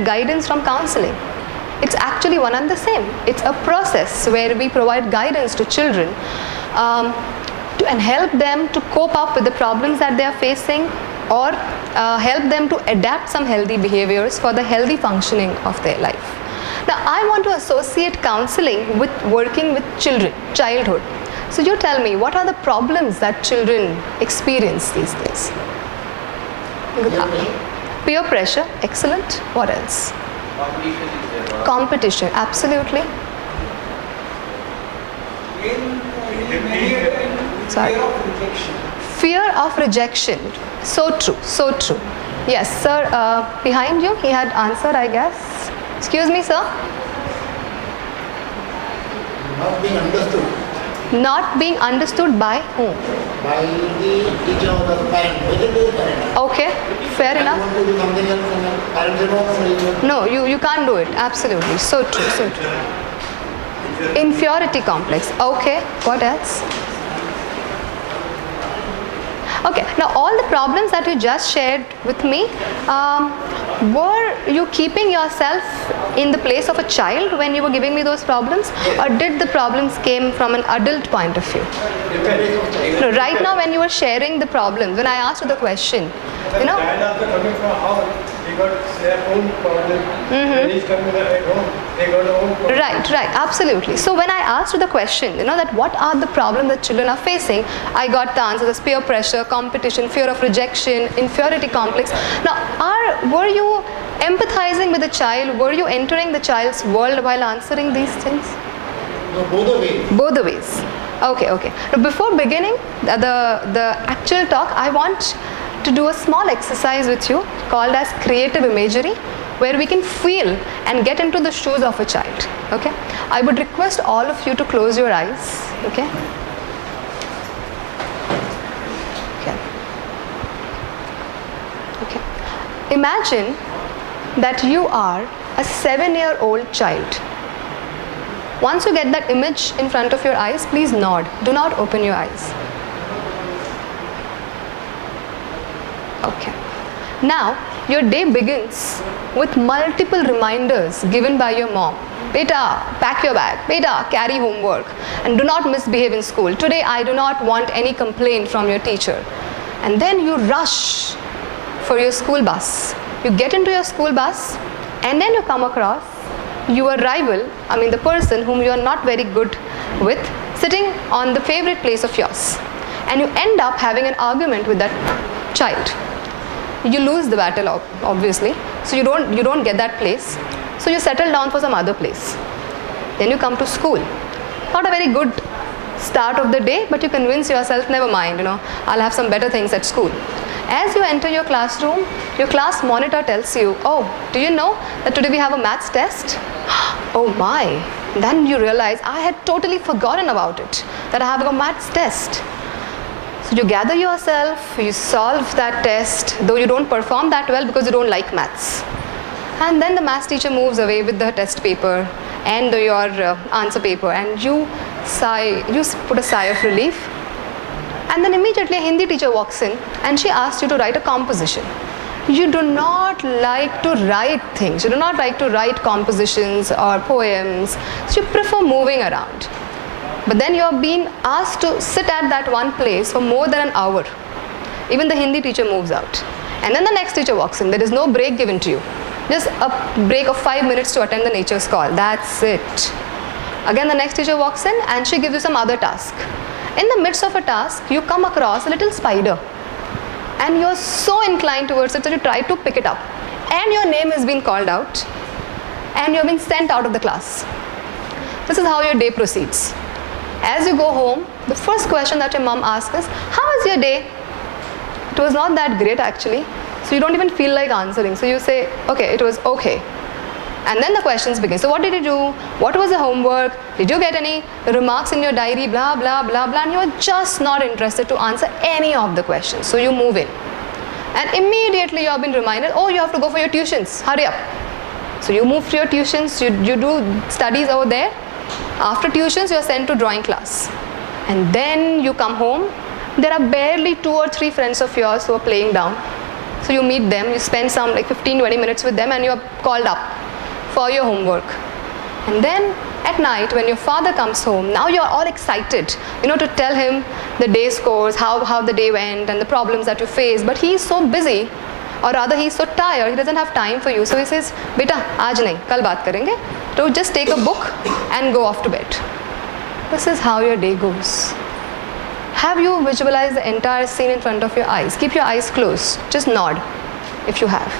get guidance from counseling. It's actually one and the same. It's a process where we provide guidance to children and help them to cope up with the problems that they are facing, or help them to adapt some healthy behaviors for the healthy functioning of their life. Now, I want to associate counseling with working with children, childhood. So you tell me, what are the problems that children experience these days? Peer pressure, excellent. What else? Competition is there. Competition, absolutely. Sorry. Fear of rejection. Fear of rejection. So true, so true. Yes, sir, behind you, he had answered, I guess. Excuse me, sir. Not being understood. Not being understood by whom? By the teacher or the parent. Whether it is parent. Okay, fair I enough. want to do something else and the parent said, no, No, you can't do it. Absolutely. So true, so true. Inferiority complex. Okay, what else? Okay, now all the problems that you just shared with me, were you keeping yourself in the place of a child when you were giving me those problems, or did the problems came from an adult point of view? No, right now when you were sharing the problems, when I asked you the question, you know, Child after coming from house, he got their own problem. When he's coming at home, they got their own problem. Right, absolutely. So when I asked you the question, you know, that what are the problems that children are facing, I got the answers as peer pressure, competition, fear of rejection, inferiority complex. Now, were you empathizing with the child? Were you entering the child's world while answering these things? no, both the ways. Both the ways. Okay. Now, before beginning the actual talk, I want to do a small exercise with you called as creative imagery, where we can feel and get into the shoes of a child. Okay, I would request all of you to close your eyes. Okay. Imagine that you are a 7-year-old child. Once you get that image in front of your eyes, please nod. Do not open your eyes. Okay. Now, your day begins with multiple reminders given by your mom. Beta, pack your bag. Beta, carry homework. And do not misbehave in school. Today, I do not want any complaint from your teacher. And then you rush for your school bus. You get into your school bus, and then you come across your rival, the person whom you are not very good with, sitting on the favorite place of yours. And you end up having an argument with that child. You lose the battle, obviously, so you don't get that place. So you settle down for some other place. Then you come to school. Not a very good start of the day, but you convince yourself, never mind, I'll have some better things at school. As you enter your classroom, your class monitor tells you, oh, do you know that today we have a maths test? Oh my. Then you realize, I had totally forgotten about it, that I have a maths test. So you gather yourself, you solve that test, though you don't perform that well because you don't like maths. And then the maths teacher moves away with the test paper and your answer paper, and you put a sigh of relief. And then immediately a Hindi teacher walks in and she asks you to write a composition. You do not like to write things. You do not like to write compositions or poems. So you prefer moving around. But then you are being asked to sit at that one place for more than an hour. Even the Hindi teacher moves out. And then the next teacher walks in. There is no break given to you. Just a break of 5 minutes to attend the nature's call. That's it. Again the next teacher walks in and she gives you some other task. In the midst of a task, you come across a little spider. And you are so inclined towards it that you try to pick it up. And your name has been called out. And you have been sent out of the class. This is how your day proceeds. As you go home, the first question that your mom asks is, how was your day? It was not that great actually. So you don't even feel like answering. So you say, okay, it was okay. And then the questions begin. So what did you do? What was the homework? Did you get any remarks in your diary? Blah, blah, blah, blah. And you're just not interested to answer any of the questions. So you move in. And immediately you have been reminded, oh, you have to go for your tuitions. Hurry up. So you move to your tuitions. You do studies over there. After tuitions, you are sent to drawing class. And then you come home. There are barely 2 or 3 friends of yours who are playing down. So you meet them, you spend some like 15-20 minutes with them, and you are called up for your homework. And then at night when your father comes home, now you're all excited, to tell him the day scores, how the day went and the problems that you face. But he's so busy, or rather he's so tired, he doesn't have time for you. So he says, beta, aaj nahi, kal baat karenge. So just take a book and go off to bed. This is how your day goes. Have you visualized the entire scene in front of your eyes? Keep your eyes closed. Just nod if you have.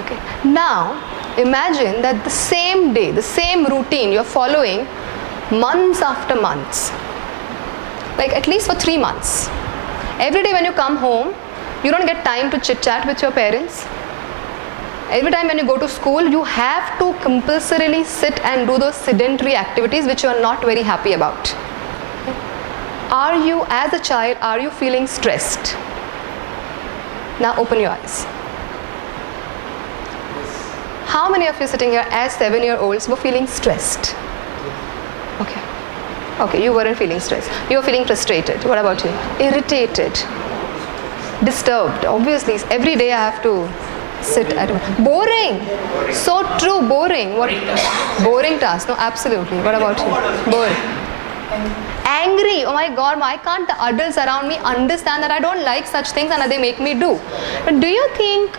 Okay. Now, imagine that the same day, the same routine you're following months after months. Like at least for 3 months. Every day when you come home, you don't get time to chit-chat with your parents. Every time when you go to school, you have to compulsorily sit and do those sedentary activities which you are not very happy about. Are you, as a child, are you feeling stressed? Now open your eyes. How many of you sitting here as 7-year-olds were feeling stressed? Okay. Okay, you weren't feeling stressed. You were feeling frustrated. What about you? Irritated. Disturbed. Obviously, every day I have to sit at home. Boring. So true, boring. What? Boring task. No, absolutely. What about you? Boring. Angry. Oh my God, why can't the adults around me understand that I don't like such things and they make me do? But do you think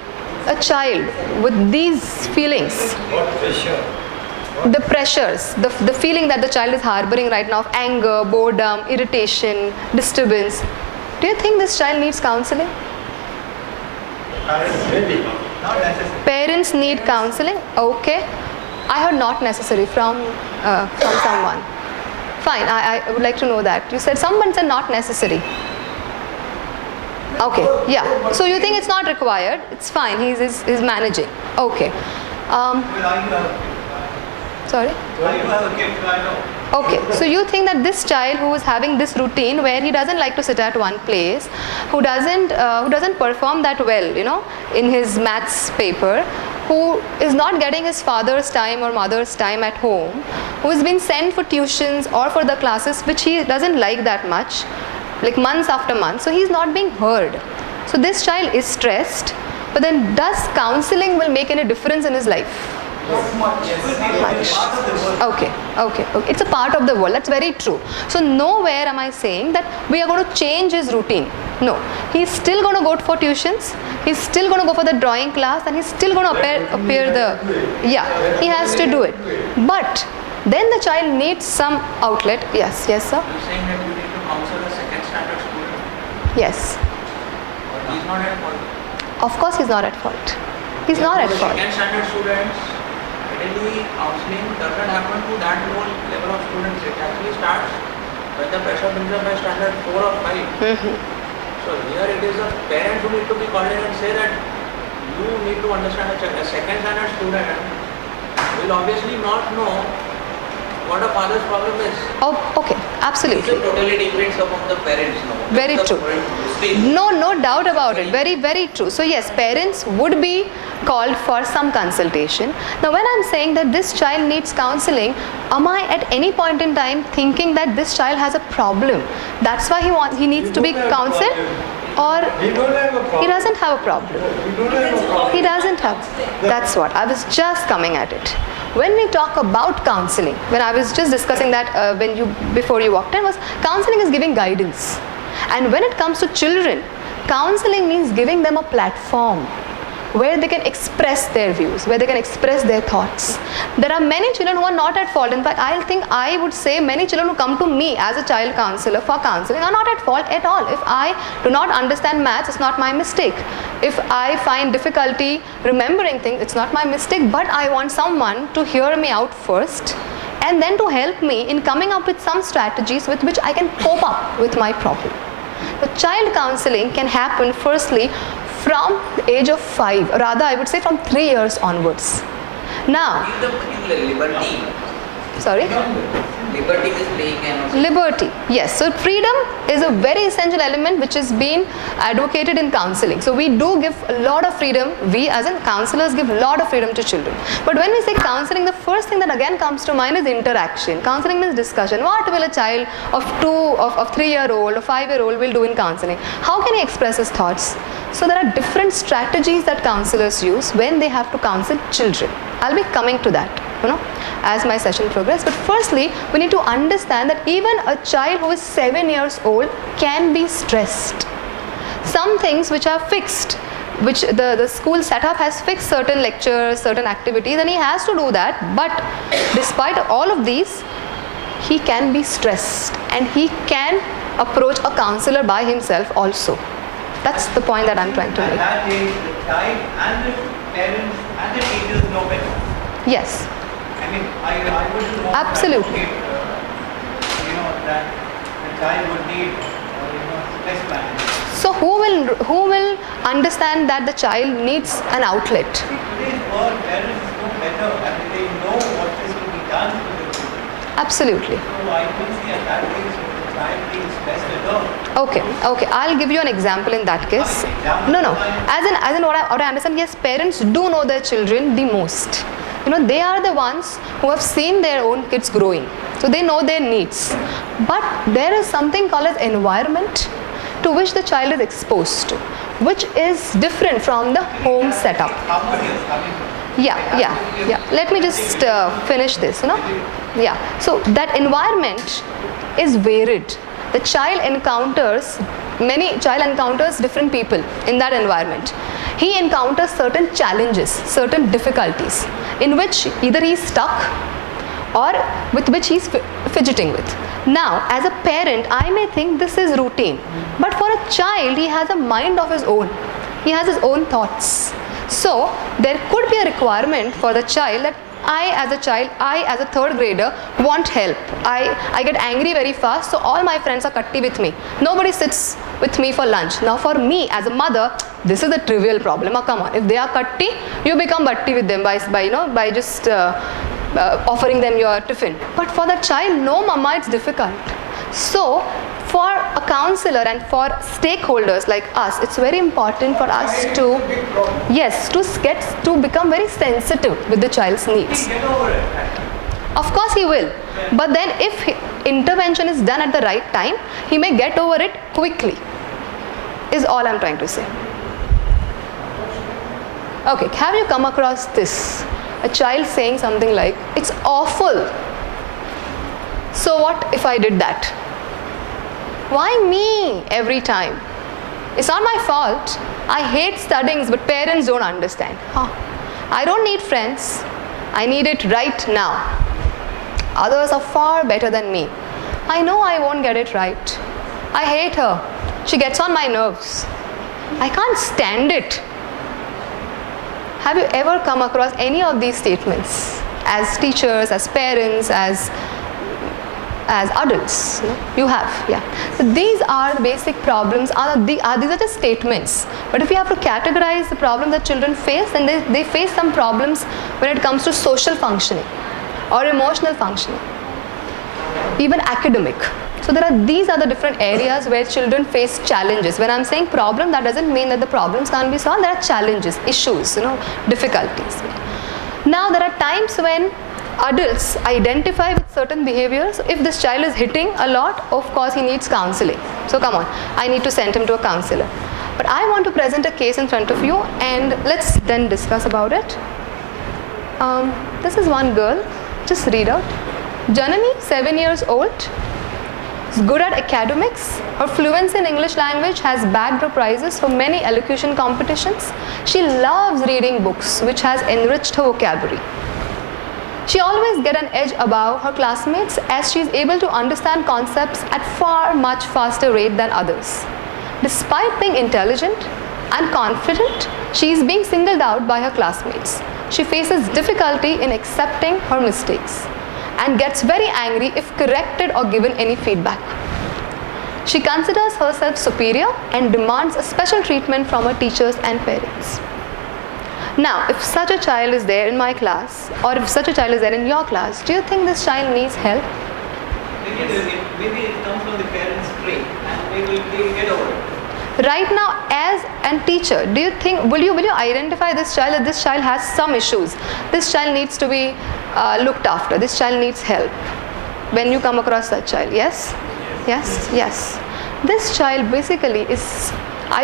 a child with these feelings, the pressures, the feeling that the child is harboring right now of anger, boredom, irritation, disturbance, do you think this child needs counseling? Maybe. Parents need counseling? Okay. I heard not necessary from someone. Fine, I would like to know that. You said someone said not necessary. Okay, yeah. So you think it's not required? It's fine. He's managing. Okay. Sorry? Okay. So you think that this child who is having this routine where he doesn't like to sit at one place, who doesn't perform that well, in his maths paper, who is not getting his father's time or mother's time at home, who has been sent for tuitions or for the classes which he doesn't like that much, like months after months, so he's not being heard. So this child is stressed, but then does counseling will make any difference in his life? Much. Okay. It's a part of the world. That's very true. So nowhere am I saying that we are going to change his routine. No. He's still going to go for tuitions. He's still going to go for the drawing class, and he's still going to appear the. He has to do it. But then the child needs some outlet. Yes, sir. You're saying that you need to counsel a second standard student? Yes. But he's not at fault. Of course, he's not at fault. He's not at fault. Second standard students, ideally counseling doesn't happen to that low level of students. It actually starts when the pressure brings up by standard 4 or 5. So here it is the parents who need to be called in and say that you need to understand a second standard student will obviously not know what a father's problem is. Oh, okay, absolutely. It totally depends upon the parents now. Very That's the true. point. No doubt about it. Very, very true. So yes, parents would be called for some consultation. Now when I'm saying that this child needs counseling, am I at any point in time thinking that this child has a problem? That's why he needs to be counseled? Or He don't have a problem. he doesn't have a problem? He don't have a problem. He doesn't have. That's what I was just coming at it. When we talk about counseling, when I was just discussing that before you walked in, was counseling is giving guidance. And when it comes to children, counseling means giving them a platform where they can express their views, where they can express their thoughts. There are many children who are not at fault. In fact, I would say many children who come to me as a child counselor for counseling are not at fault at all. If I do not understand maths, it's not my mistake. If I find difficulty remembering things, it's not my mistake, but I want someone to hear me out first and then to help me in coming up with some strategies with which I can cope up with my problem. So child counseling can happen firstly from the age of 5, or rather I would say from 3 years onwards. Now, Give them particular liberty. sorry? Liberty is playing and Liberty, yes. So freedom is a very essential element which is being advocated in counseling. So we do give a lot of freedom. We as in counselors give a lot of freedom to children. But when we say counseling, the first thing that again comes to mind is interaction. Counseling means discussion. What will a child of 3-year-old or 5-year-old will do in counseling? How can he express his thoughts? So there are different strategies that counselors use when they have to counsel children. I'll be coming to that, as my session progresses. But firstly, we need to understand that even a child who is 7 years old can be stressed. Some things which are fixed, which the school setup has fixed certain lectures, certain activities, and he has to do that. But despite all of these, he can be stressed and he can approach a counselor by himself also. That's the point that I'm trying to make. At that age, the child and the parents and the teachers know better. Yes. I mean, I wouldn't want Absolutely. That the child would need, stress management. So who will understand that the child needs an outlet? Today's world, parents know better and they know what is to be done to the children. Absolutely. So I don't see at that age the child being stressed at all. Okay. I'll give you an example in that case. No. As in what I understand, yes, parents do know their children the most. They are the ones who have seen their own kids growing. So they know their needs. But there is something called as environment to which the child is exposed to, which is different from the home setup. Yeah. Let me just finish this, Yeah. So that environment is varied. The child encounters different people in that environment. He encounters certain challenges, certain difficulties, in which either he's stuck or with which he's fidgeting with. Now, as a parent, I may think this is routine, but for a child, he has a mind of his own. He has his own thoughts. So, there could be a requirement for the child that I as a third grader want help. I get angry very fast, so all my friends are cutty with me. Nobody sits with me for lunch. Now for me as a mother, this is a trivial problem. Come on, if they are cutty, you become butty with them by just offering them your tiffin. But for the child, no mama, it's difficult. So for a counselor and for stakeholders like us, it's very important for us to become very sensitive with the child's needs. Get over it. Of course he will, but then if intervention is done at the right time, he may get over it quickly, is all I'm trying to say. Okay, have you come across this? A child saying something like, "It's awful. So what if I did that? Why me every time? It's not my fault. I hate studying, but parents don't understand. I don't need friends. I need it right now. Others are far better than me. I know I won't get it right. I hate her. She gets on my nerves. I can't stand it." Have you ever come across any of these statements as teachers, as parents, as adults? You have, yeah. So these are the basic problems. These are just statements. But if you have to categorize the problem that children face, then they face some problems when it comes to social functioning or emotional functioning, even academic. So these are the different areas where children face challenges. When I'm saying problem, that doesn't mean that the problems can't be solved. There are challenges, issues, difficulties. Now there are times when adults identify with certain behaviors. If this child is hitting a lot, of course he needs counseling. So come on, I need to send him to a counselor. But I want to present a case in front of you and let's then discuss about it. This is one girl, just read out. Janani, 7 years old, is good at academics. Her fluency in English language has bagged her prizes for many elocution competitions. She loves reading books, which has enriched her vocabulary. She always gets an edge above her classmates as she is able to understand concepts at far much faster rate than others. Despite being intelligent and confident, she is being singled out by her classmates. She faces difficulty in accepting her mistakes and gets very angry if corrected or given any feedback. She considers herself superior and demands a special treatment from her teachers and parents. Now, if such a child is there in my class, or if such a child is there in your class, do you think this child needs help? Maybe it comes from the parents' trait and they will get over it. Right now, as a teacher, do you think, will you identify this child that this child has some issues? This child needs to be looked after. This child needs help. When you come across such child, yes? Yes. This child basically is I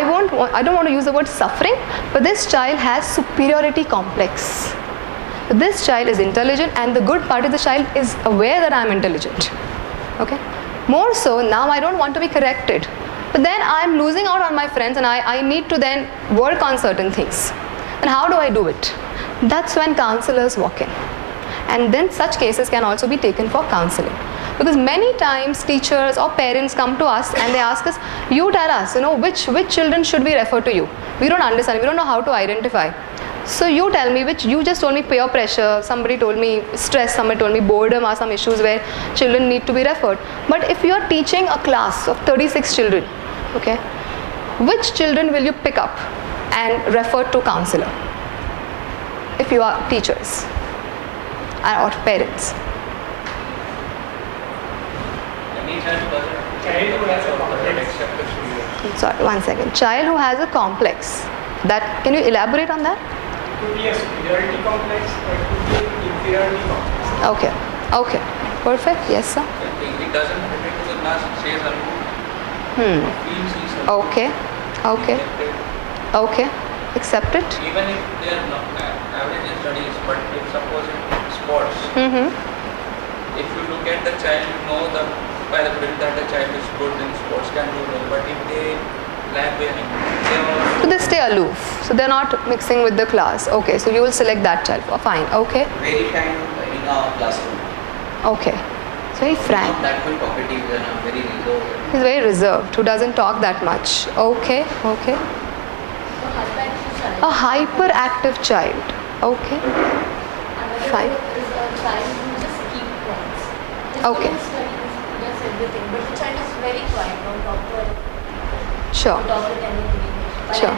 don't want to use the word suffering, but this child has superiority complex. This child is intelligent, and the good part is the child is aware that I am intelligent. Okay? More so, now I don't want to be corrected. But then I am losing out on my friends, and I need to then work on certain things. And how do I do it? That's when counselors walk in. And then such cases can also be taken for counseling. Because many times teachers or parents come to us and they ask us, you tell us, which children should we refer to you? We don't understand, we don't know how to identify. So you tell me you just told me peer pressure, somebody told me stress, somebody told me boredom are some issues where children need to be referred. But if you are teaching a class of 36 children, okay, which children will you pick up and refer to counselor? If you are teachers or parents. Sorry, one second. Child who has a complex. That, can you elaborate on that? It could be a superiority complex or it could be an inferiority complex. Okay. Okay. Perfect. Yes, sir. He doesn't fit into the class, says alone. Feels he's alone. Okay. Okay. Rejected. Okay. Accept it. Even if they are not average in studies, but if suppose in sports, if you look at the child, you know by the print that the child is good in sports, can do well. But if they lag behind, So they stay aloof. So they're not mixing with the class. Okay. So you will select that child. Fine. Okay. Very kind in our classroom. Okay. It's very frank. Not that much talkative and very reserved. He's very reserved. Who doesn't talk that much. Okay. Okay. A hyperactive child. Okay. Fine. Okay. Sure. Sure.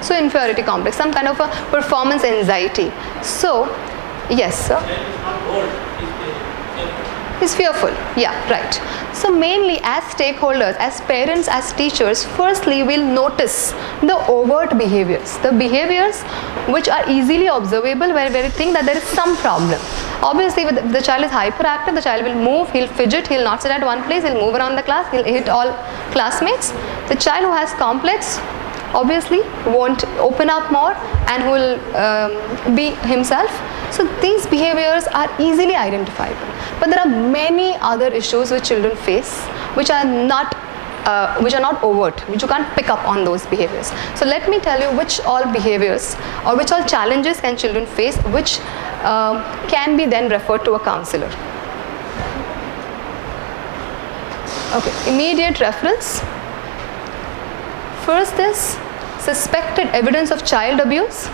So inferiority complex, some kind of a performance anxiety. So, yes, sir. He's fearful. Yeah, right. So mainly as stakeholders, as parents, as teachers, firstly we'll notice the overt behaviors. The behaviors which are easily observable where we think that there is some problem. Obviously, if the child is hyperactive, the child will move, he'll fidget, he'll not sit at one place, he'll move around the class, he'll hit all classmates. The child who has complex obviously won't open up more and will be himself. So these behaviors are easily identifiable. But there are many other issues which children face which are not overt, which you can't pick up on those behaviors. So let me tell you which all behaviors or which all challenges can children face which can be then referred to a counselor. Okay, immediate referrals. First is suspected evidence of child abuse,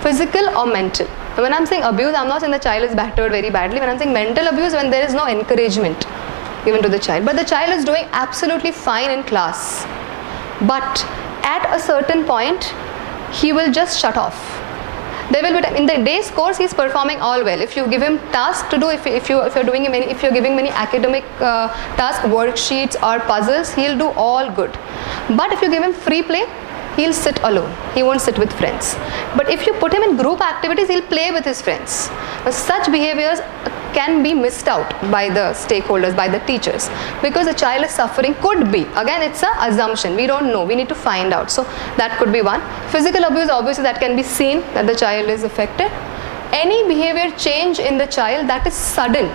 physical or mental. When I'm saying abuse, I'm not saying the child is battered very badly. When I'm saying mental abuse, when there is no encouragement given to the child. But the child is doing absolutely fine in class. But at a certain point, he will just shut off. There will be in the day's course he is performing all well. If you give him tasks to do, if you're giving many academic tasks, worksheets or puzzles, he'll do all good. But if you give him free play, he'll sit alone. He won't sit with friends. But if you put him in group activities, he'll play with his friends. But such behaviors can be missed out by the stakeholders, by the teachers, because the child is suffering. Could be, again it's an assumption, we don't know, we need to find out. So that could be one. Physical abuse, obviously that can be seen that the child is affected. Any behavior change in the child that is sudden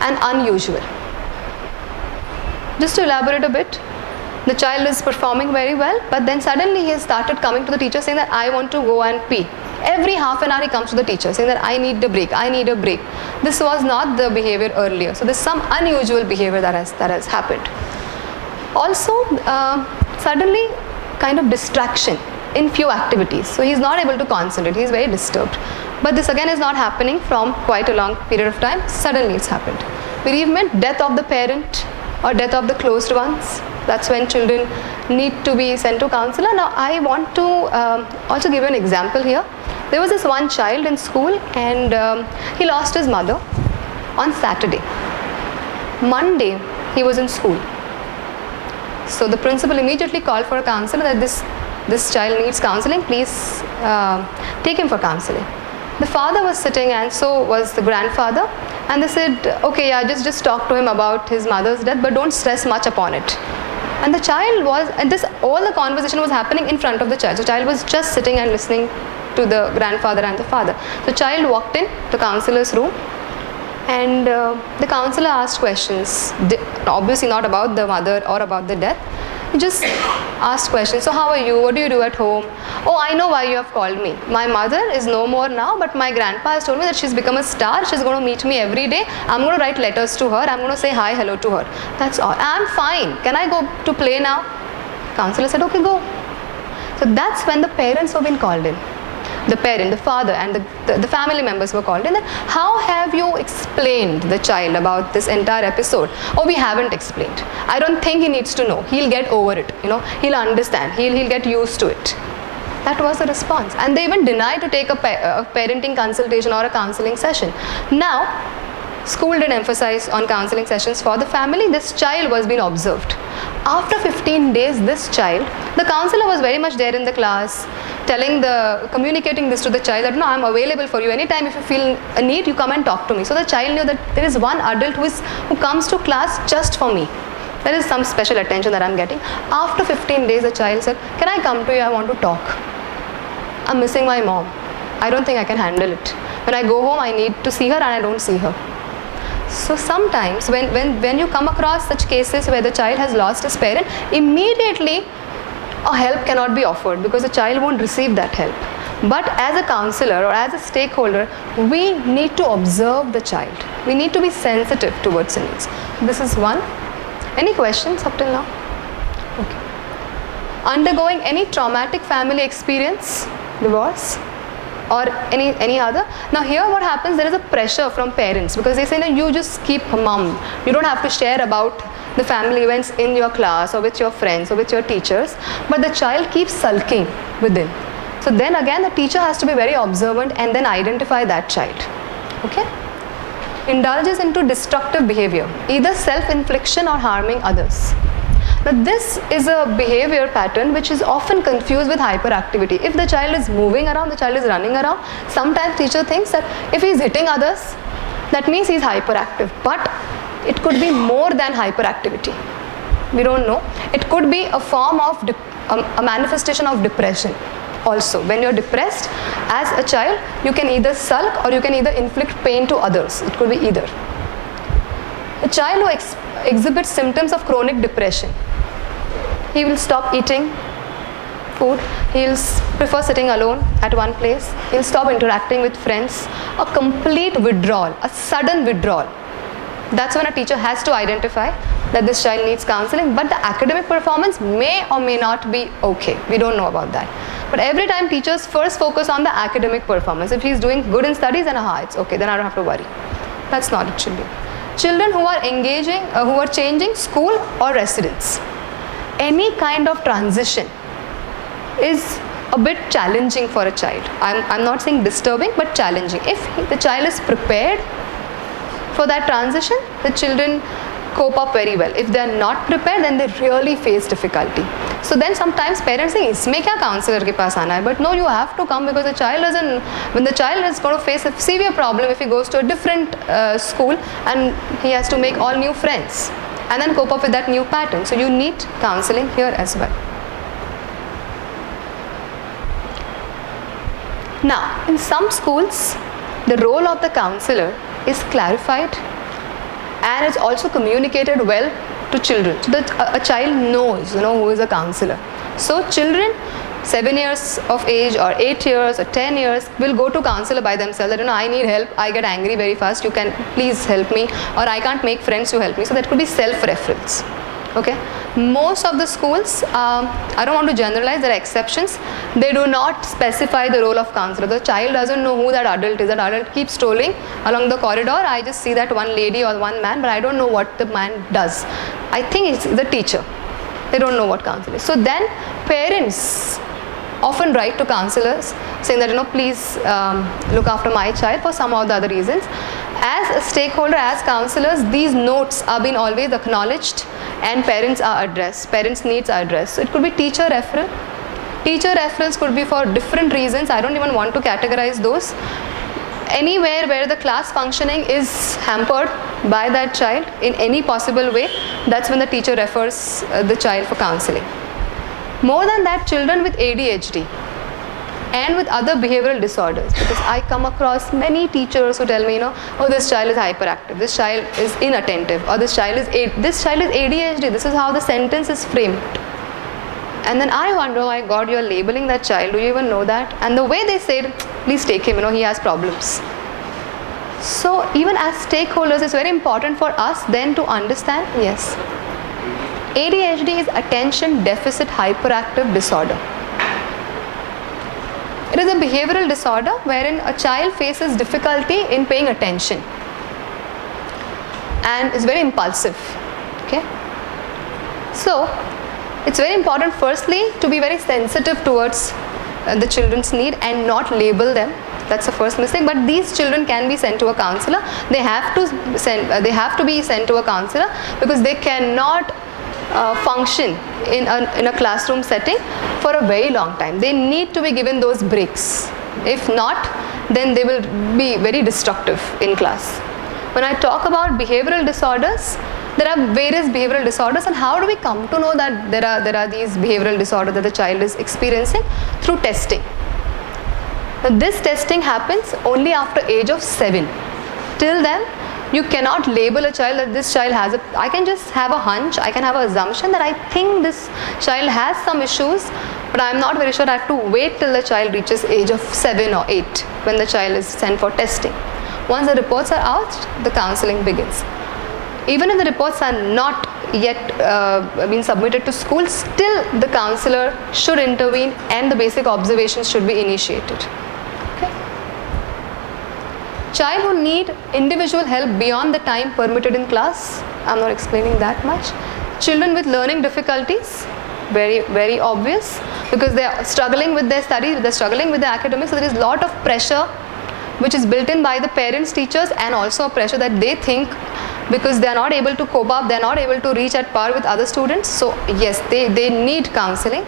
and unusual. Just to elaborate a bit, the child is performing very well, but then suddenly he has started coming to the teacher saying that I want to go and pee. Every half an hour he comes to the teacher saying that I need a break, I need a break. This was not the behavior earlier. So there's some unusual behavior that has happened. Also, suddenly kind of distraction in few activities. So he's not able to concentrate, he's very disturbed. But this again is not happening from quite a long period of time. Suddenly it's happened. Bereavement, death of the parent or death of the closed ones. That's when children need to be sent to counselor. Now I want to also give you an example here. There was this one child in school and he lost his mother on Saturday. Monday he was in school. So the principal immediately called for a counselor that this child needs counseling, please take him for counseling. The father was sitting and so was the grandfather, And they said, okay, yeah, just talk to him about his mother's death, but don't stress much upon it. And the child was, and this, all the conversation was happening in front of the child. So child was just sitting and listening to the grandfather and the father. The child walked in the counselor's room, and the counselor asked questions, obviously not about the mother or about the death. He just asked questions. So how are you? What do you do at home? Oh, I know why you have called me. My mother is no more now, but my grandpa has told me that she's become a star. She's going to meet me every day. I'm going to write letters to her. I'm going to say hi, hello to her. That's all. I'm fine. Can I go to play now? Counselor said, okay, go. So that's when the parents were being called in. The parent, the father, and the family members were called in. Then how have you explained the child about this entire episode? Oh, we haven't explained. I don't think he needs to know. He'll get over it. He'll understand. He'll get used to it. That was the response. And they even denied to take a parenting consultation or a counseling session. Now, school did emphasize on counseling sessions for the family. This child was being observed. After 15 days, this child, the counselor was very much there in the class, communicating this to the child that, no, I'm available for you. Anytime if you feel a need, you come and talk to me. So the child knew that there is one adult who comes to class just for me. There is some special attention that I'm getting. After 15 days, the child said, can I come to you? I want to talk. I'm missing my mom. I don't think I can handle it. When I go home, I need to see her and I don't see her. So sometimes when you come across such cases where the child has lost his parent, immediately a help cannot be offered because the child won't receive that help. But as a counselor or as a stakeholder, we need to observe the child. We need to be sensitive towards the needs. This is one. Any questions up till now? Okay. Undergoing any traumatic family experience, divorce, or any other. Now here what happens, there is a pressure from parents because they say, no, you just keep mum. You don't have to share about the family events in your class or with your friends or with your teachers, but the child keeps sulking within. So then again the teacher has to be very observant and then identify that child. Okay? Indulges into destructive behavior, either self-infliction or harming others. Now this is a behavior pattern which is often confused with hyperactivity. If the child is moving around, the child is running around, sometimes teacher thinks that if he is hitting others, that means he is hyperactive. But it could be more than hyperactivity. We don't know. It could be a form of a manifestation of depression also. When you're depressed as a child, you can either sulk or you can either inflict pain to others. It could be either. A child who exhibits symptoms of chronic depression, he will stop eating food, he'll prefer sitting alone at one place, he'll stop interacting with friends, a complete withdrawal, a sudden withdrawal. That's when a teacher has to identify that this child needs counseling, but the academic performance may or may not be okay. We don't know about that. But every time teachers first focus on the academic performance. If he's doing good in studies, then it's okay, then I don't have to worry. That's not it should be. Children who are who are changing school or residence. Any kind of transition is a bit challenging for a child. I'm not saying disturbing, but challenging. If the child is prepared for that transition, the children cope up very well. If they are not prepared, then they really face difficulty. So then sometimes parents say, "Isme kya counselor ke paas aana hai?" But no, you have to come because the child doesn't. When the child is going to face a severe problem if he goes to a different school and he has to make all new friends and then cope up with that new pattern. So you need counseling here as well. Now, in some schools, the role of the counselor is clarified and it's also communicated well to children so that a child knows, who is a counselor. So children 7 years of age or 8 years or 10 years will go to counselor by themselves that, I need help, I get angry very fast, you can please help me, or I can't make friends to help me. So that could be self-reference. Okay. Most of the schools, I don't want to generalize, there are exceptions, they do not specify the role of counselor. The child doesn't know who that adult is. That adult keeps strolling along the corridor. I just see that one lady or one man, but I don't know what the man does. I think it's the teacher. They don't know what counselor is. So then parents often write to counselors saying that, please look after my child for some or the other reasons. As a stakeholder, as counselors, these notes are being always acknowledged and parents are addressed, parents' needs are addressed. So it could be teacher referral. Teacher referrals could be for different reasons. I don't even want to categorize those. anywhere where the class functioning is hampered by that child in any possible way, that's when the teacher refers the child for counseling. More than that, children with ADHD and with other behavioral disorders, because I come across many teachers who tell me, oh, this child is hyperactive, this child is inattentive, or this child is ADHD. This is how the sentence is framed. And then I wonder, oh my God, you are labeling that child. Do you even know that? And the way they said, please take him, he has problems. So even as stakeholders, it's very important for us then to understand, yes, ADHD is attention deficit hyperactive disorder. It is a behavioral disorder wherein a child faces difficulty in paying attention and is very impulsive. Okay? So, it's very important firstly to be very sensitive towards the children's need and not label them. That's the first mistake. But these children can be sent to a counselor. They have to be sent to a counselor because they cannot function in a classroom setting for a very long time. They need to be given those breaks. If not, then they will be very destructive in class. When I talk about behavioral disorders, there are various behavioral disorders, and how do we come to know that there are these behavioral disorders that the child is experiencing? Through testing. Now, this testing happens only after age of 7. Till then, you cannot label a child that this child has I can just have a hunch, I can have an assumption that I think this child has some issues, but I am not very sure. I have to wait till the child reaches age of 7 or 8 when the child is sent for testing. Once the reports are out, the counseling begins. Even if the reports are not yet been submitted to school, still the counselor should intervene and the basic observations should be initiated. Child who need individual help beyond the time permitted in class, I'm not explaining that much. Children with learning difficulties, very, very obvious, because they are struggling with their studies, they're struggling with their academics, so there is a lot of pressure which is built in by the parents, teachers, and also a pressure that they think because they are not able to cope up, they are not able to reach at par with other students. So yes, they need counseling.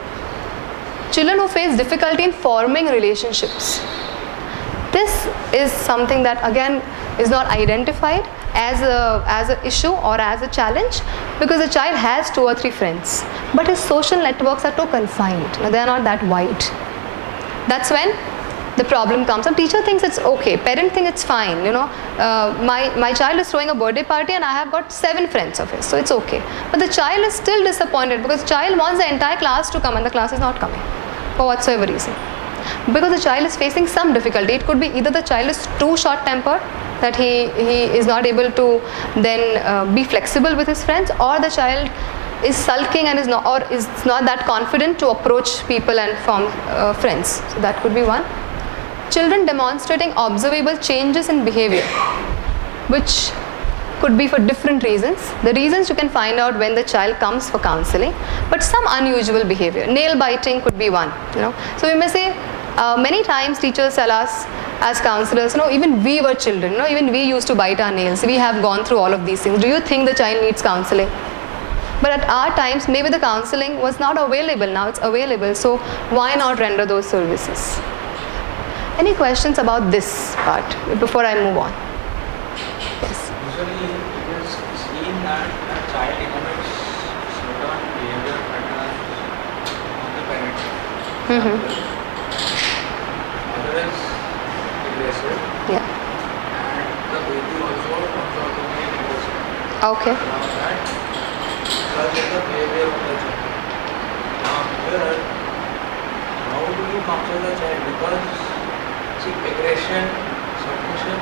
Children who face difficulty in forming relationships. This is something that again is not identified as an issue or as a challenge, because the child has 2 or 3 friends, but his social networks are too confined. Now, they are not that wide. That's when the problem comes up. Teacher thinks it's okay, parent thinks it's fine. My child is throwing a birthday party and I have got 7 friends of his, so it's okay. But the child is still disappointed because the child wants the entire class to come and the class is not coming for whatsoever reason. Because the child is facing some difficulty. It could be either the child is too short-tempered, that he is not able to then be flexible with his friends, or the child is sulking and is not that confident to approach people and form friends. So that could be one. Children demonstrating observable changes in behavior, which could be for different reasons. The reasons you can find out when the child comes for counseling, but some unusual behavior. Nail biting could be one. So we may say many times teachers tell us as counselors, even we were children, even we used to bite our nails. We have gone through all of these things. Do you think the child needs counseling? But at our times, maybe the counseling was not available. Now it's available. So why not render those services? Any questions about this part before I move on? Yes. Usually it is seen that a child inhibits certain behavior patterns on the parent. Mother is aggressive. Yeah. And the baby also comes out to be aggressive. Okay. Now that judges the behavior of the child. Now here, how do you counsel the child? Because aggression, submission,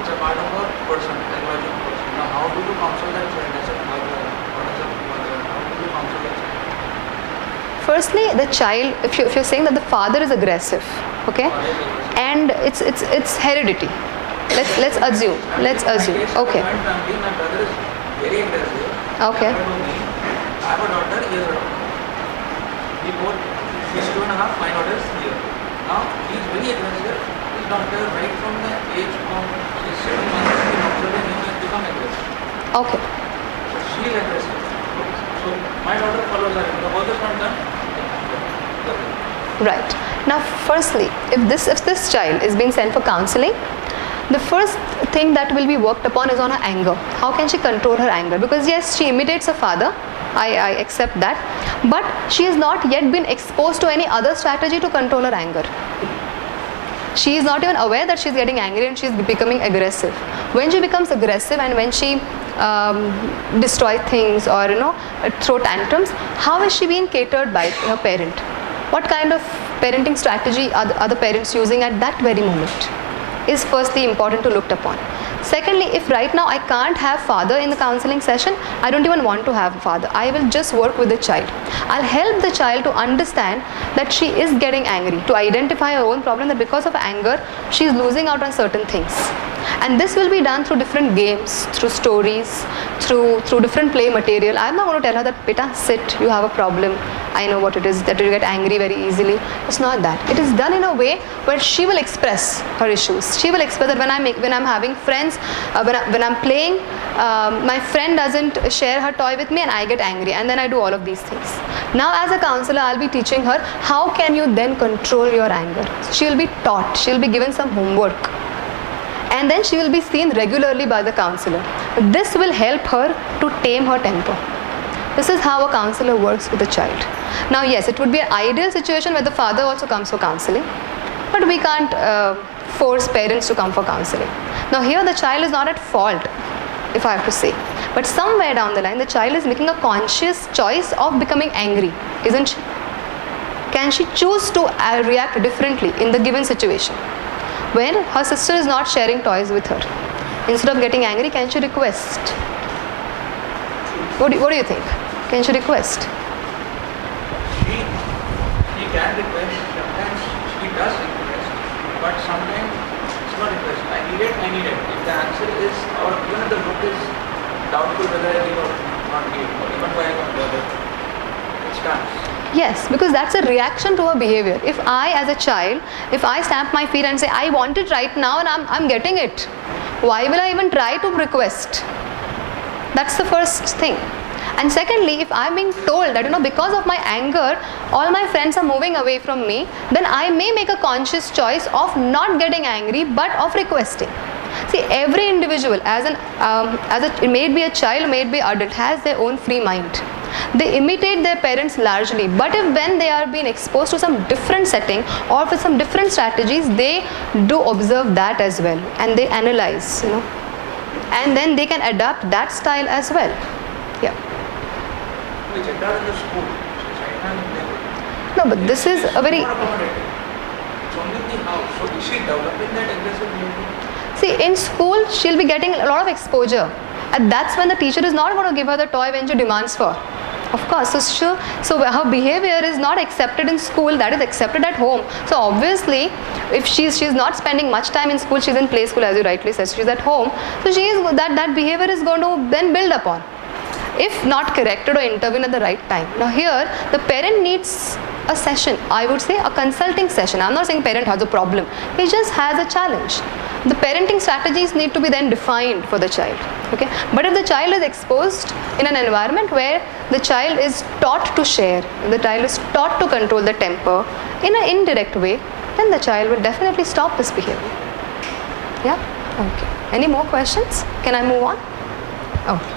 it's a part of a person, biological person. Now, how do you counsel that child as a mother or as a mother? How do you counsel that child? Firstly, the child, if you're saying that the father is aggressive, okay, and it's heredity. Let's assume. Okay. My brother is very aggressive. Okay. I have a daughter, he has a daughter. He's 2.5, my daughter is 3 years. Now, he is very aggressive. His daughter, right from the age of 7 months, has been observing him and become aggressive. Okay. So, she is aggressive. So, my daughter follows her. The work is not done. Right. Now, firstly, if this child is being sent for counseling, The first thing that will be worked upon is on her anger. How can she control her anger? Because yes, she imitates her father, I accept that, but she has not yet been exposed to any other strategy to control her anger. She is not even aware that she is getting angry and she is becoming aggressive. When she becomes aggressive and when she destroys things or throw tantrums, how is she being catered by her parent? What kind of parenting strategy are the parents using at that very moment is firstly important to look upon. Secondly, if right now I can't have father in the counseling session, I don't even want to have a father. I will just work with the child. I'll help the child to understand that she is getting angry, to identify her own problem, that because of anger, she is losing out on certain things. And this will be done through different games, through stories, through different play material. I'm not going to tell her that, beta, sit, you have a problem. I know what it is, that you get angry very easily. It's not that. It is done in a way where she will express her issues. She will express that when I'm having friends, when I'm playing, my friend doesn't share her toy with me and I get angry, and then I do all of these things. Now as a counselor, I'll be teaching her how can you then control your anger. She will be taught, she will be given some homework, and then she will be seen regularly by the counselor. This will help her to tame her temper. This is how a counselor works with a child. Now yes, it would be an ideal situation where the father also comes for counseling, but we can't force parents to come for counseling. Now here the child is not at fault, if I have to say, but somewhere down the line the child is making a conscious choice of becoming angry, isn't she? Can she choose to react differently in the given situation? When her sister is not sharing toys with her, instead of getting angry, can she request? What do you think? Can she request? She can request. Sometimes she does request, but sometimes it's not request. I need it. If the answer is, or even if the book is doubtful whether I give or not give, or even why I not bother, it's done. Yes, because that's a reaction to her behavior. If I as a child, if I stamp my feet and say, I want it right now and I'm getting it, why will I even try to request? That's the first thing. And secondly, if I'm being told that because of my anger, all my friends are moving away from me, then I may make a conscious choice of not getting angry but of requesting. See, every individual, it may be a child, may be adult, has their own free mind. They imitate their parents largely, but when they are being exposed to some different setting or with some different strategies, they do observe that as well and they analyze, and then they can adapt that style as well. Yeah. Which it does in the school. No, but this is a very... It's only the house. So is she developing that aggressive behavior? See, in school, she'll be getting a lot of exposure. And that's when the teacher is not going to give her the toy when she demands for. Of course, so her behavior is not accepted in school, that is accepted at home. So obviously, if she's not spending much time in school, she's in play school as you rightly said, she's at home. So that behavior is going to then build upon, if not corrected or intervene at the right time. Now here, the parent needs a session, I would say a consulting session. I'm not saying parent has a problem, he just has a challenge. The parenting strategies need to be then defined for the child. Okay? But if the child is exposed in an environment where the child is taught to share, the child is taught to control the temper in an indirect way, then the child will definitely stop this behavior. Yeah? Okay. Any more questions? Can I move on? Okay.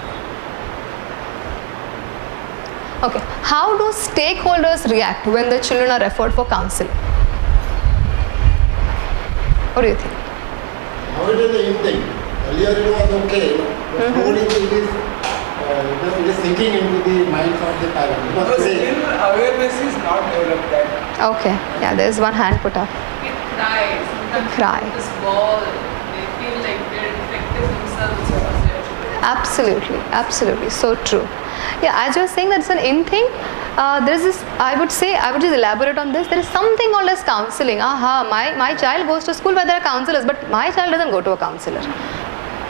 Okay. How do stakeholders react when the children are referred for counseling? What do you think? Now it is the same thing. Earlier it was okay, but slowly it is sinking into the minds of the parents. Because still awareness is not developed that. Okay, yeah, there's one hand put up. They cry. Sometimes Cry. This ball, they feel like they're defective themselves because they're children. Absolutely, so true. Yeah, as you're saying that it's an in thing, there's this, I would just elaborate on this. There is something called as counseling. My child goes to school where there are counselors, but my child doesn't go to a counselor.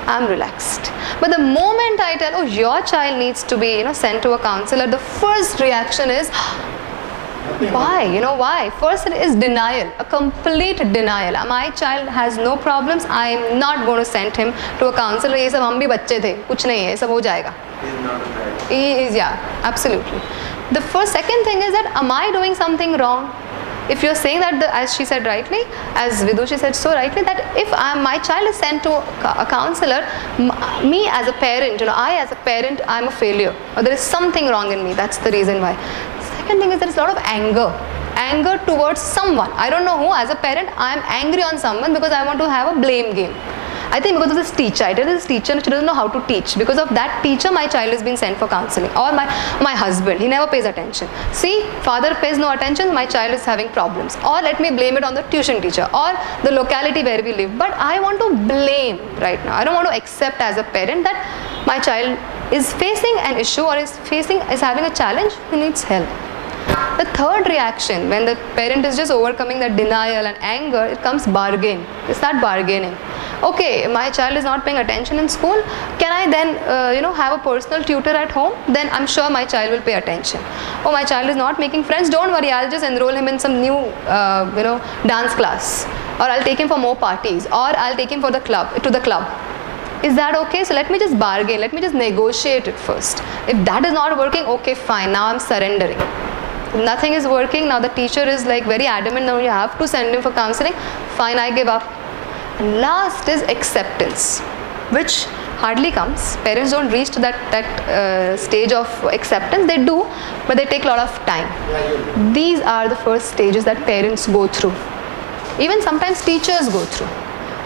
I'm relaxed. But the moment I tell, your child needs to be sent to a counselor, the first reaction is, why? Why? First it is denial, a complete denial. My child has no problems, I am not going to send him to a counselor. ये सब हम भी बच्चे थे, कुछ नहीं है, सब हो जाएगा. He is, yeah, absolutely. The second thing is that, am I doing something wrong? if you're saying that, as she said rightly, as Vidushi said so rightly, that if my child is sent to a counselor, me as a parent, I as a parent, I'm a failure, or there is something wrong in me. That's the reason why. Second thing is there is a lot of anger towards someone. I don't know who. As a parent, I'm angry on someone because I want to have a blame game. I think because of this teacher, I tell this teacher she doesn't know how to teach. Because of that teacher, my child is being sent for counseling. Or my husband, he never pays attention. See, father pays no attention, my child is having problems. Or let me blame it on the tuition teacher or the locality where we live. But I want to blame right now. I don't want to accept as a parent that my child is facing an issue or is having a challenge, he needs help. The third reaction, when the parent is just overcoming that denial and anger, it comes bargain. They start bargaining. Okay, my child is not paying attention in school. Can I then, have a personal tutor at home? Then I'm sure my child will pay attention. Oh, my child is not making friends. Don't worry, I'll just enroll him in some new, dance class, or I'll take him for more parties, or I'll take him to the club. Is that okay? So let me just bargain. Let me just negotiate it first. If that is not working, okay, fine. Now I'm surrendering. If nothing is working. Now the teacher is like very adamant. Now you have to send him for counseling. Fine, I give up. And last is acceptance, which hardly comes. Parents don't reach to that stage of acceptance. They do, but they take a lot of time. These are the first stages that parents go through. Even sometimes teachers go through.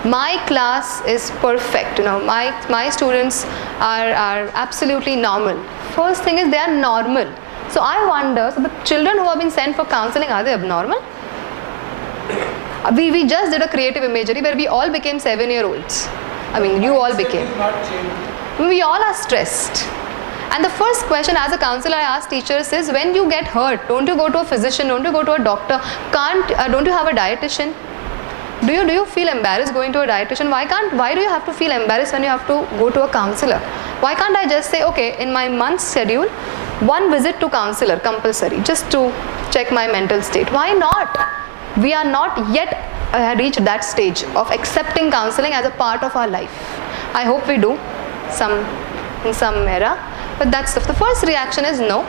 My class is perfect. My students are absolutely normal. First thing is they are normal. So I wonder, so the children who have been sent for counseling, are they abnormal? We just did a creative imagery where we all became 7-year-olds. I mean, you all became. We all are stressed. And the first question as a counselor I ask teachers is, when you get hurt, don't you go to a physician, don't you go to a doctor, don't you have a dietitian? Do you feel embarrassed going to a dietitian? Why do you have to feel embarrassed when you have to go to a counselor? Why can't I just say, okay, in my month's schedule, one visit to counselor compulsory, just to check my mental state? Why not? We are not yet reached that stage of accepting counseling as a part of our life. I hope we do in some era, but that's the first reaction is no.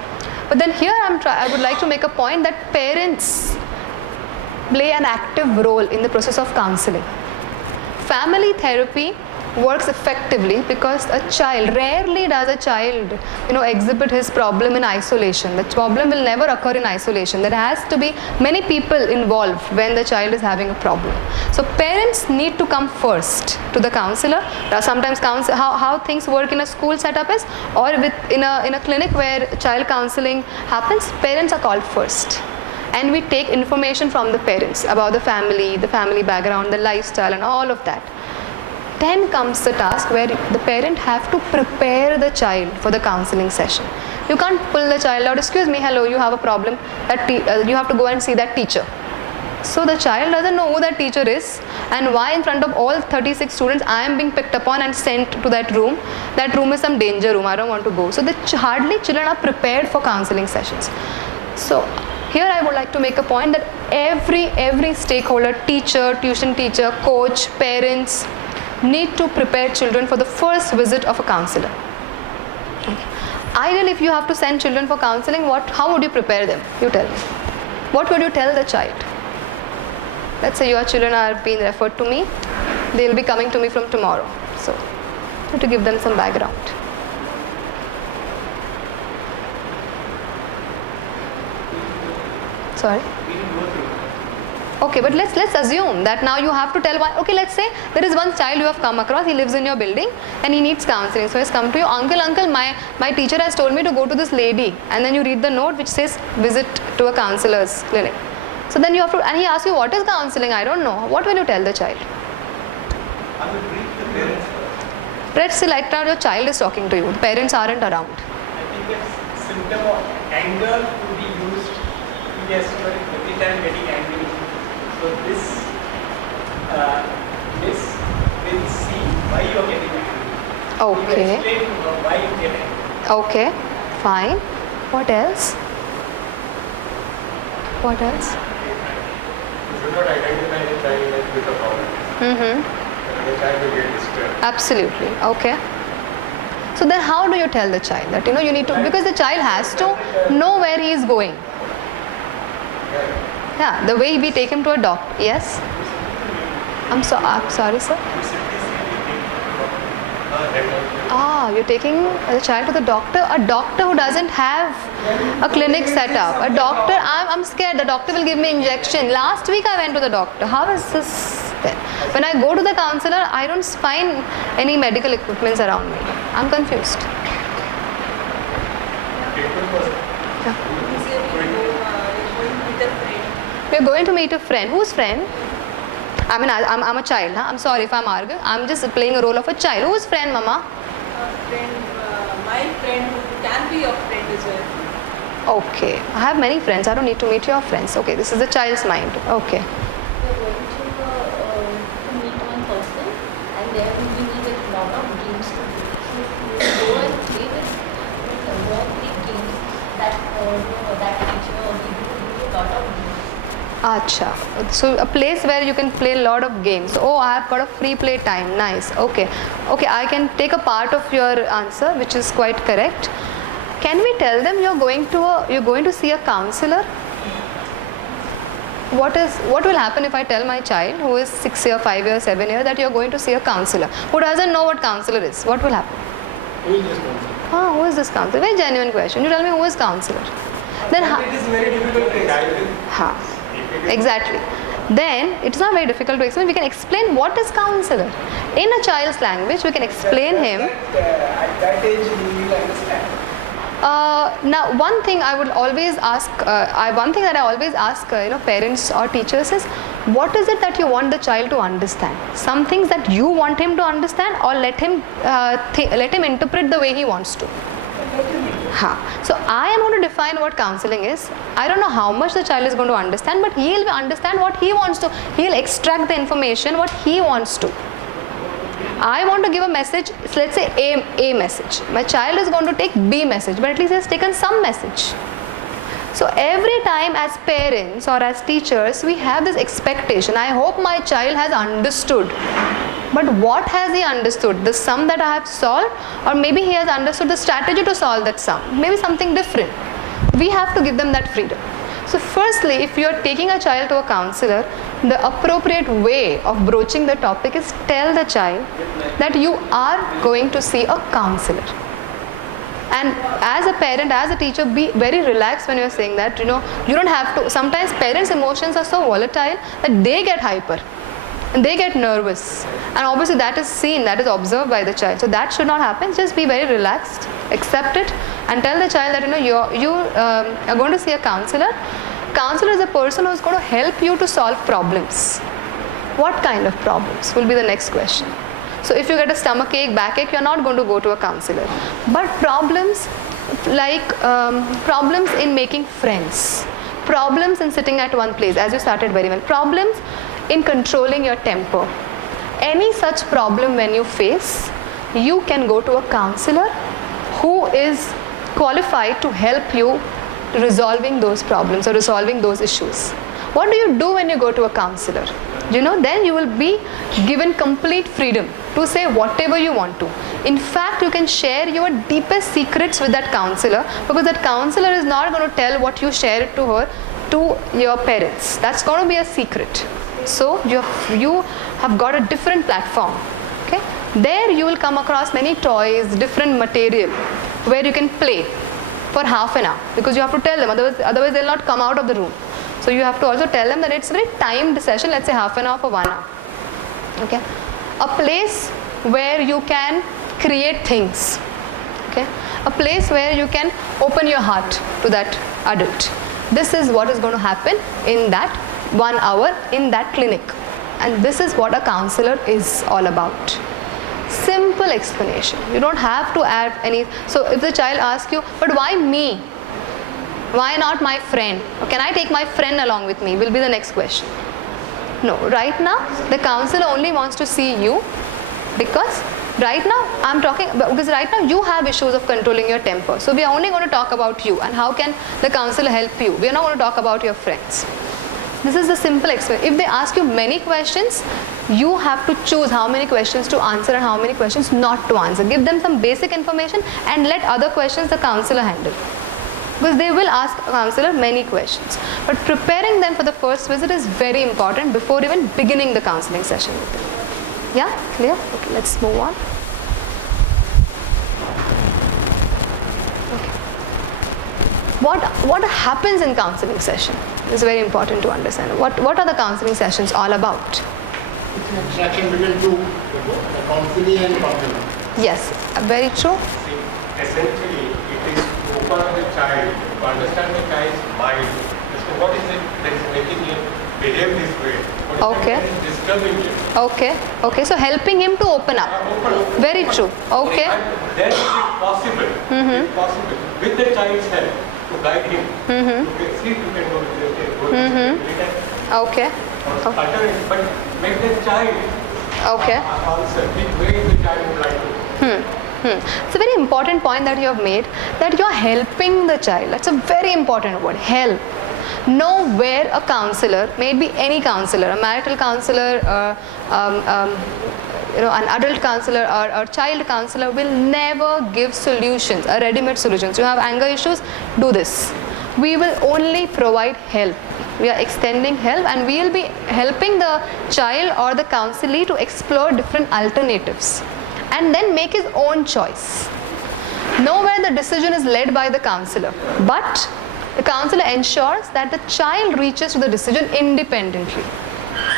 But then here I would like to make a point that parents play an active role in the process of counseling. Family therapy works effectively because rarely does a child exhibit his problem in isolation. The problem will never occur in isolation. There has to be many people involved when the child is having a problem. So parents need to come first to the counselor. Sometimes how things work in a school setup is, or in a clinic where child counseling happens, parents are called first. And we take information from the parents about the family background, the lifestyle and all of that. Then comes the task where the parent have to prepare the child for the counseling session. You can't pull the child out, excuse me, hello, you have a problem, you have to go and see that teacher. So the child doesn't know who that teacher is and why in front of all 36 students I am being picked upon and sent to that room. That room is some danger room, I don't want to go. So hardly children are prepared for counseling sessions. So here I would like to make a point that every stakeholder, teacher, tuition teacher, coach, parents, need to prepare children for the first visit of a counselor. Okay. Ideally, if you have to send children for counseling, how would you prepare them? You tell me. What would you tell the child? Let's say your children are being referred to me. They will be coming to me from tomorrow. So, you have to give them some background. Sorry? Okay, but let's assume that now you have to tell one. Okay, let's say there is one child you have come across. He lives in your building and he needs counseling. So he's come to you, uncle, my teacher has told me to go to this lady, and then you read the note which says visit to a counselor's clinic. So then you have to, and he asks you what is counseling. I don't know. What will you tell the child? I will brief the parents first. Let's say like now your child is talking to you. The parents aren't around. I think a symptom of anger to be used. Yes, every time getting angry. So this will see why you are getting angry. Okay. You explain why you get angry. Okay. Fine. What else? What else? You should not identify the child with a problem. Mm-hmm. The child will get disturbed. Absolutely. Okay. So then how do you tell the child that you need to, because the child has to know where he is going. Yeah, the way we take him to a doctor. Yes? I'm sorry, sir. You're taking the child to the doctor. A doctor who doesn't have a clinic set up. A doctor, I'm scared. The doctor will give me injection. Last week I went to the doctor. How is this then? When I go to the counselor, I don't find any medical equipments around me. I'm confused. We're going to meet a friend. Whose friend? I mean, I'm a child. Huh? I'm sorry if I'm arguing. I'm just playing a role of a child. Whose friend, Mama? My friend who can be your friend as well. Okay. I have many friends. I don't need to meet your friends. Okay, this is the child's mind. Okay. We are going to meet one person, and there we will need a lot of games to play. So if you go and play with more big games, that teacher or we will do a lot of games. Acha. So a place where you can play a lot of games. Oh, I have got a free play time. Nice. Okay. Okay, I can take a part of your answer, which is quite correct. Can we tell them you're going to see a counselor? What will happen if I tell my child who is 6 year, 5 year, 7 year that you're going to see a counselor who doesn't know what counselor is? What will happen? Who is this counselor? Who is this counselor? Very genuine question. You tell me who is counselor. Then It is very difficult to explain. Exactly. Then it's not very difficult to explain. We can explain what is counselor. In a child's language, we can explain him. At that age, you will understand. Now, one thing I would always ask, one thing that I always ask, parents or teachers is, what is it that you want the child to understand? Some things that you want him to understand, or let him interpret the way he wants to. So I am going to define what counseling is. I don't know how much the child is going to understand, but he'll understand what he wants to. He'll extract the information what he wants to. I want to give a message, let's say A message. My child is going to take B message, but at least he has taken some message. So every time as parents or as teachers, we have this expectation. I hope my child has understood. But what has he understood? The sum that I have solved, or maybe he has understood the strategy to solve that sum. Maybe something different. We have to give them that freedom. So firstly, if you are taking a child to a counselor, the appropriate way of broaching the topic is tell the child that you are going to see a counselor. And as a parent, as a teacher, be very relaxed when you are saying that. You don't have to. Sometimes parents' emotions are so volatile that they get hyper. And they get nervous, and obviously that is seen, that is observed by the child. So that should not happen. Just be very relaxed, accept it, and tell the child that you are going to see a counselor. Counselor is a person who is going to help you to solve problems. What kind of problems will be the next question. So if you get a stomach ache, backache, you are not going to go to a counselor. But problems like problems in making friends, problems in sitting at one place, as you started very well, problems in controlling your temper. Any such problem when you face, you can go to a counselor who is qualified to help you resolving those problems or resolving those issues. What do you do when you go to a counselor? Then you will be given complete freedom to say whatever you want to. In fact, you can share your deepest secrets with that counselor, because that counselor is not going to tell what you share it to her to your parents. That's going to be a secret. So you have got a different platform. Okay? There you will come across many toys, different material where you can play for half an hour, because you have to tell them, otherwise they'll not come out of the room. So you have to also tell them that it's a very timed session, let's say half an hour for 1 hour. Okay? A place where you can create things. Okay? A place where you can open your heart to that adult. This is what is going to happen in that 1 hour in that clinic. And this is what a counselor is all about. Simple explanation. You don't have to add any. So if the child asks you, but why me? Why not my friend? Or can I take my friend along with me? Will be the next question. No, right now the counselor only wants to see you, because right now you have issues of controlling your temper. So we are only going to talk about you and how can the counselor help you. We are not going to talk about your friends. This is the simple explanation. If they ask you many questions, you have to choose how many questions to answer and how many questions not to answer. Give them some basic information and let other questions the counselor handle. because they will ask a counselor many questions. But preparing them for the first visit is very important before even beginning the counseling session with them. Yeah, clear? Okay, let's move on. Okay. What happens in counseling session is very important to understand. What are the counseling sessions all about? It's an interaction between two people, the counselee and counselor. Yes, very true. See, essentially, it is to open up the child, to understand the child's mind. So what is it that is making him behave this way? What is Okay. it that is disturbing him? Okay, so helping him to open up. Very true. Okay. And then it is possible, it's possible, with the child's help, to guide him. To see if you can go to the Okay. alternate, but make the child Okay. answer which way the child would like to. It's a very important point that you have made, that you are helping the child. That's a very important word, help. Know where a counselor, maybe any counselor, a marital counselor, an adult counselor or child counselor will never give solutions, ready-made solutions. You have anger issues, do this. We will only provide help. We are extending help, and we will be helping the child or the counselee to explore different alternatives and then make his own choice. Nowhere the decision is led by the counselor, but the counselor ensures that the child reaches to the decision independently.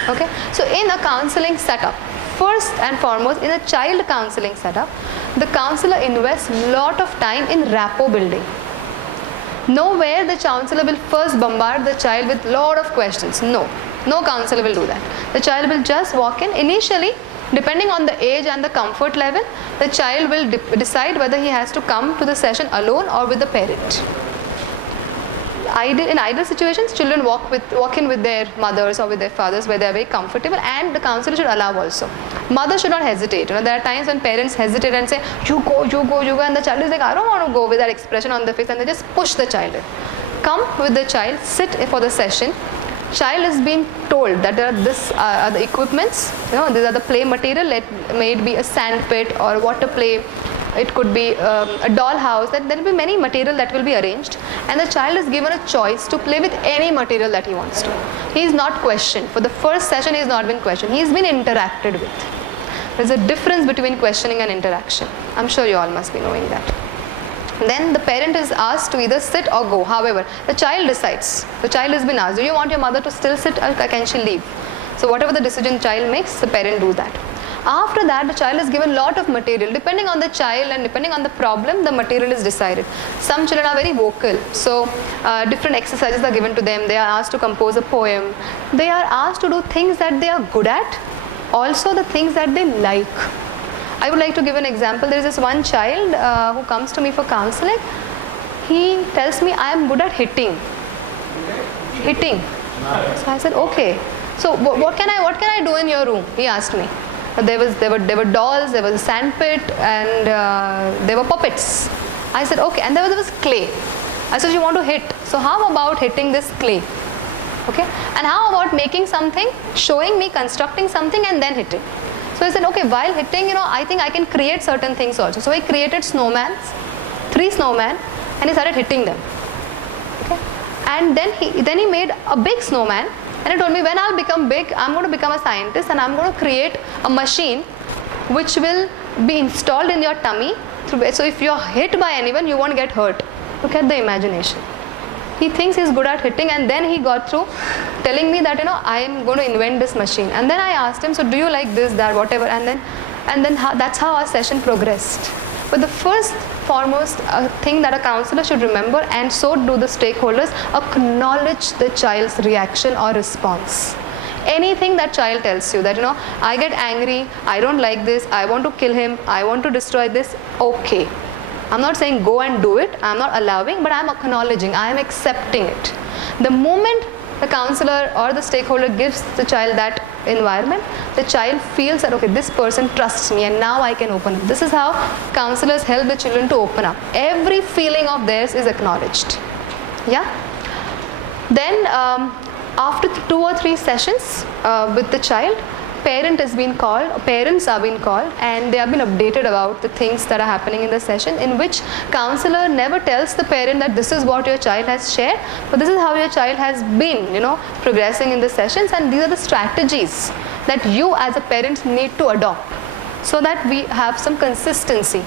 Okay, so in a counseling setup, first and foremost, in a child counseling setup, the counselor invests a lot of time in rapport building. Nowhere the counselor will first bombard the child with lot of questions. No counselor will do that. The child will just walk in. Initially, depending on the age and the comfort level, the child will decide whether he has to come to the session alone or with the parent. In ideal situations, children walk in with their mothers or with their fathers where they are very comfortable, and the counselor should allow also. Mother should not hesitate. There are times when parents hesitate and say, you go, and the child is like, I don't want to go, with that expression on the face, and they just push the child in. Come with the child, sit for the session. Child is being told that this are the equipments, these are the play material. May it be a sand pit or water play. It could be a doll house. That there will be many material that will be arranged, and the child is given a choice to play with any material that he wants to. He is not questioned. For the first session, he has not been questioned. He has been interacted with. There is a difference between questioning and interaction. I'm sure you all must be knowing that. Then the parent is asked to either sit or go. However, the child decides. The child has been asked, do you want your mother to still sit, or can she leave? So whatever the decision child makes, the parent do that. After that, the child is given lot of material. Depending on the child and depending on the problem, the material is decided. Some children are very vocal, so different exercises are given to them. They are asked to compose a poem. They are asked to do things that they are good at, also the things that they like. I would like to give an example. There is this one child who comes to me for counseling. He tells me, I am good at hitting. So I said, okay. So what can I do in your room? He asked me. There were dolls, there was a sand pit, and there were puppets. I said, okay. And there was clay. I said, you want to hit. So how about hitting this clay? Okay. And how about making something, showing me constructing something and then hitting? So I said, okay, while hitting, I think I can create certain things also. So he created snowmans, 3 snowmen, and he started hitting them. Okay. And then he made a big snowman, and he told me, when I'll become big, I'm going to become a scientist, and I'm going to create a machine which will be installed in your tummy. So if you're hit by anyone, you won't get hurt. Look at the imagination. He thinks he's good at hitting, and then he got through telling me that I am going to invent this machine. And then I asked him, so do you like this, that, whatever? And then that's how our session progressed. But the first foremost thing that a counselor should remember, and so do the stakeholders, acknowledge the child's reaction or response. Anything that child tells you that I get angry, I don't like this, I want to kill him, I want to destroy this, okay. I'm not saying go and do it, I'm not allowing, but I'm acknowledging, I'm accepting it. The moment the counselor or the stakeholder gives the child that environment, the child feels that, okay, this person trusts me and now I can open up. This is how counselors help the children to open up. Every feeling of theirs is acknowledged. Yeah? Then after 2 or 3 sessions with the child, parent is being called, parents are being called, and they have been updated about the things that are happening in the session, in which counselor never tells the parent that this is what your child has shared, but this is how your child has been, progressing in the sessions, and these are the strategies that you as a parent need to adopt, so that we have some consistency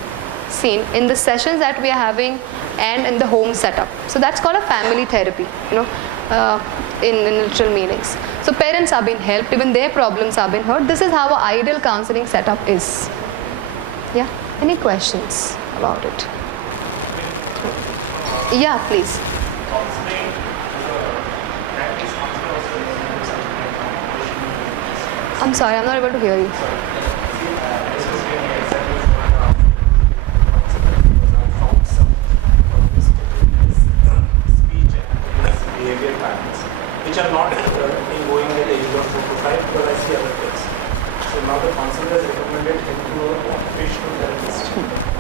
seen in the sessions that we are having and in the home setup. So that's called a family therapy, in literal meanings. So parents are being helped, even their problems are being heard. This is how an ideal counseling setup is. Yeah, any questions about it? Yeah, please. I'm sorry, I'm not able to hear you. Behavior patterns, which are not in going at the age of 4 to 5, because I see other kids. So now the counselor has recommended him to an occupational therapist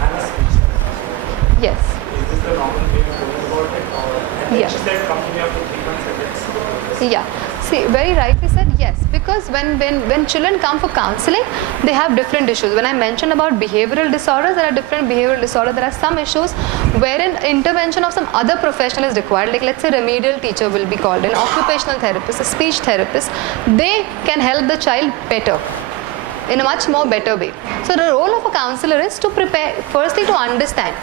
and a speech therapist. Yes. Is this the normal way of going about it? And then Yeah. she said come to me after 3 months and let's see about this. Yeah, see, very rightly said, yes, because when children come for counseling, they have different issues. When I mentioned about behavioral disorders, there are different behavioral disorders. There are some issues wherein intervention of some other professional is required, like let's say remedial teacher will be called, an occupational therapist, a speech therapist. They can help the child better, in a much more better way. So the role of a counselor is to prepare, firstly to understand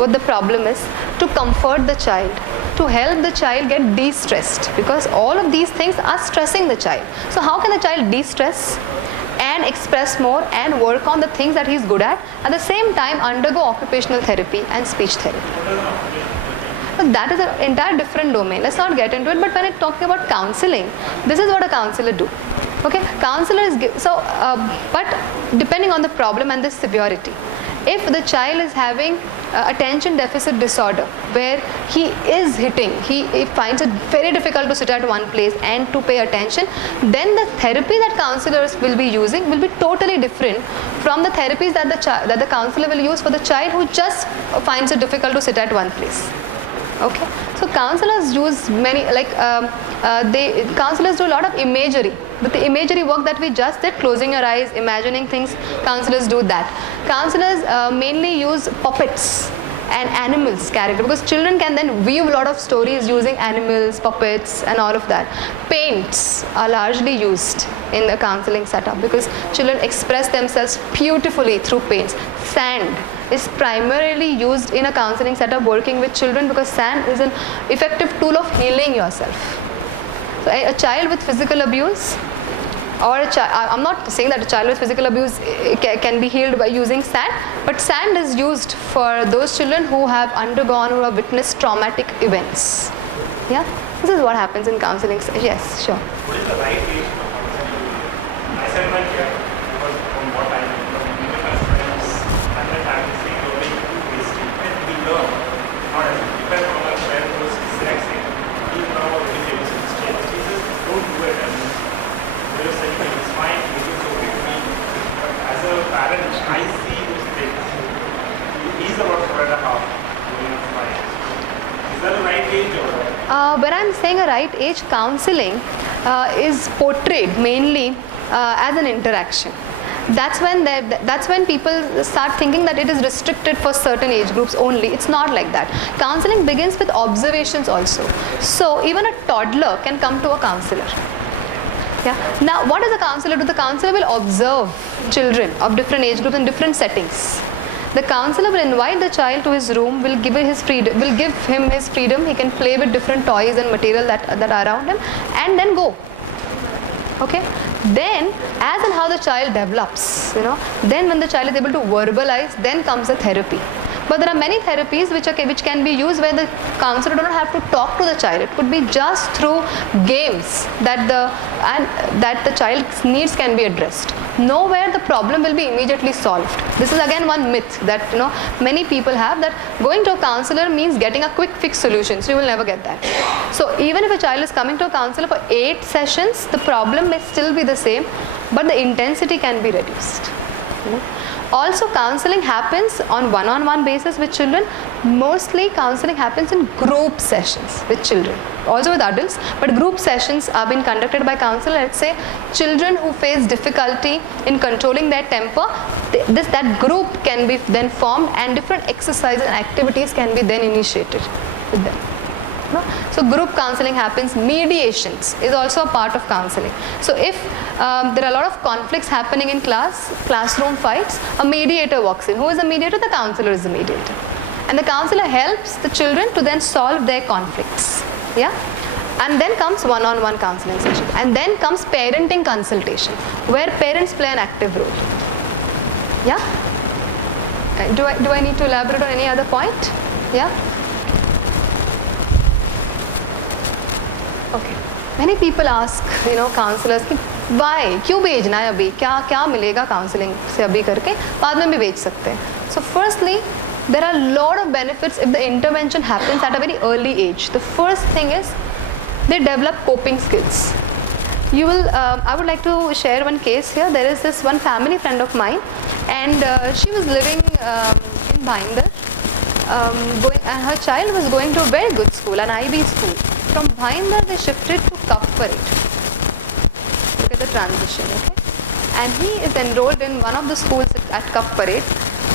what the problem is, to comfort the child, to help the child get de-stressed, because all of these things are stressing the child. So how can the child de-stress and express more and work on the things that he's good at the same time undergo occupational therapy and speech therapy? So that is an entire different domain. Let's not get into it, but when I'm talking about counseling, this is what a counselor do. Okay, counselor is, but depending on the problem and the severity. If the child is having attention deficit disorder, where he is hitting, he finds it very difficult to sit at one place and to pay attention, then the therapy that counselors will be using will be totally different from the therapies that the counselor will use for the child who just finds it difficult to sit at one place. Okay, so counselors use many, counselors do a lot of imagery. But the imagery work that we just did, closing your eyes, imagining things, counselors do that. Counselors mainly use puppets and animals, character, because children can then weave a lot of stories using animals, puppets and all of that. Paints are largely used in the counseling setup because children express themselves beautifully through paints. Sand is primarily used in a counseling setup working with children because sand is an effective tool of healing yourself. So a child with physical abuse, or I'm not saying that a child with physical abuse can be healed by using sand, but sand is used for those children who have undergone or have witnessed traumatic events. Yeah, this is what happens in counseling. Yes, sure. What is the right age for counseling? I said my care, because from what I know, from even my friends and my family say you're being too hasty. When we learn, not as depends on my friend who was dyslexic, he's now already famous in school. Jesus, don't do it. And they were saying it's fine, it is okay to me. But as a parent, I see those things. He's about 4.5, going on 5. Is that the right age or? When I'm saying a right age, counseling is portrayed mainly as an interaction. That's when people start thinking that it is restricted for certain age groups only. It's not like that. Counseling begins with observations also. So even a toddler can come to a counselor. Yeah. Now, what does a counselor do? The counselor will observe children of different age groups in different settings. The counselor will invite the child to his room, will give him his freedom. He can play with different toys and material that are around him, and then go. Okay. Then, as and how the child develops, then when the child is able to verbalize, then comes the therapy. But there are many therapies which can be used where the counselor does not have to talk to the child. It could be just through games that the child's needs can be addressed. Nowhere the problem will be immediately solved. This is again one myth that many people have, that going to a counselor means getting a quick fix solution. So you will never get that. So even if a child is coming to a counselor for 8 sessions, the problem may still be the same, but the intensity can be reduced. You know? Also, counseling happens on one-on-one basis with children. Mostly counseling happens in group sessions with children, also with adults, but group sessions are being conducted by counselor. Let's say children who face difficulty in controlling their temper, that group can be then formed and different exercises and activities can be then initiated with them. No? So group counseling happens. Mediations is also a part of counseling. So if there are a lot of conflicts happening in classroom fights, a mediator walks in. Who is the mediator? The counselor is the mediator. And the counselor helps the children to then solve their conflicts. Yeah? And then comes one-on-one counseling session. And then comes parenting consultation, where parents play an active role. Yeah? Do I need to elaborate on any other point? Yeah? Okay. Many people ask, counselors, why? क्यों भेजना है अभी? क्या मिलेगा counseling से अभी करके? बाद में भी भेज सकते हैं. So firstly, there are a lot of benefits if the intervention happens at a very early age. The first thing is they develop coping skills. You will. I would like to share one case here. There is this one family friend of mine, and she was living in Bhinder. And her child was going to a very good school, an IB school. From Bhinder, they shifted to Kapparit. Look at the transition, okay? And he is enrolled in one of the schools at Kapparit.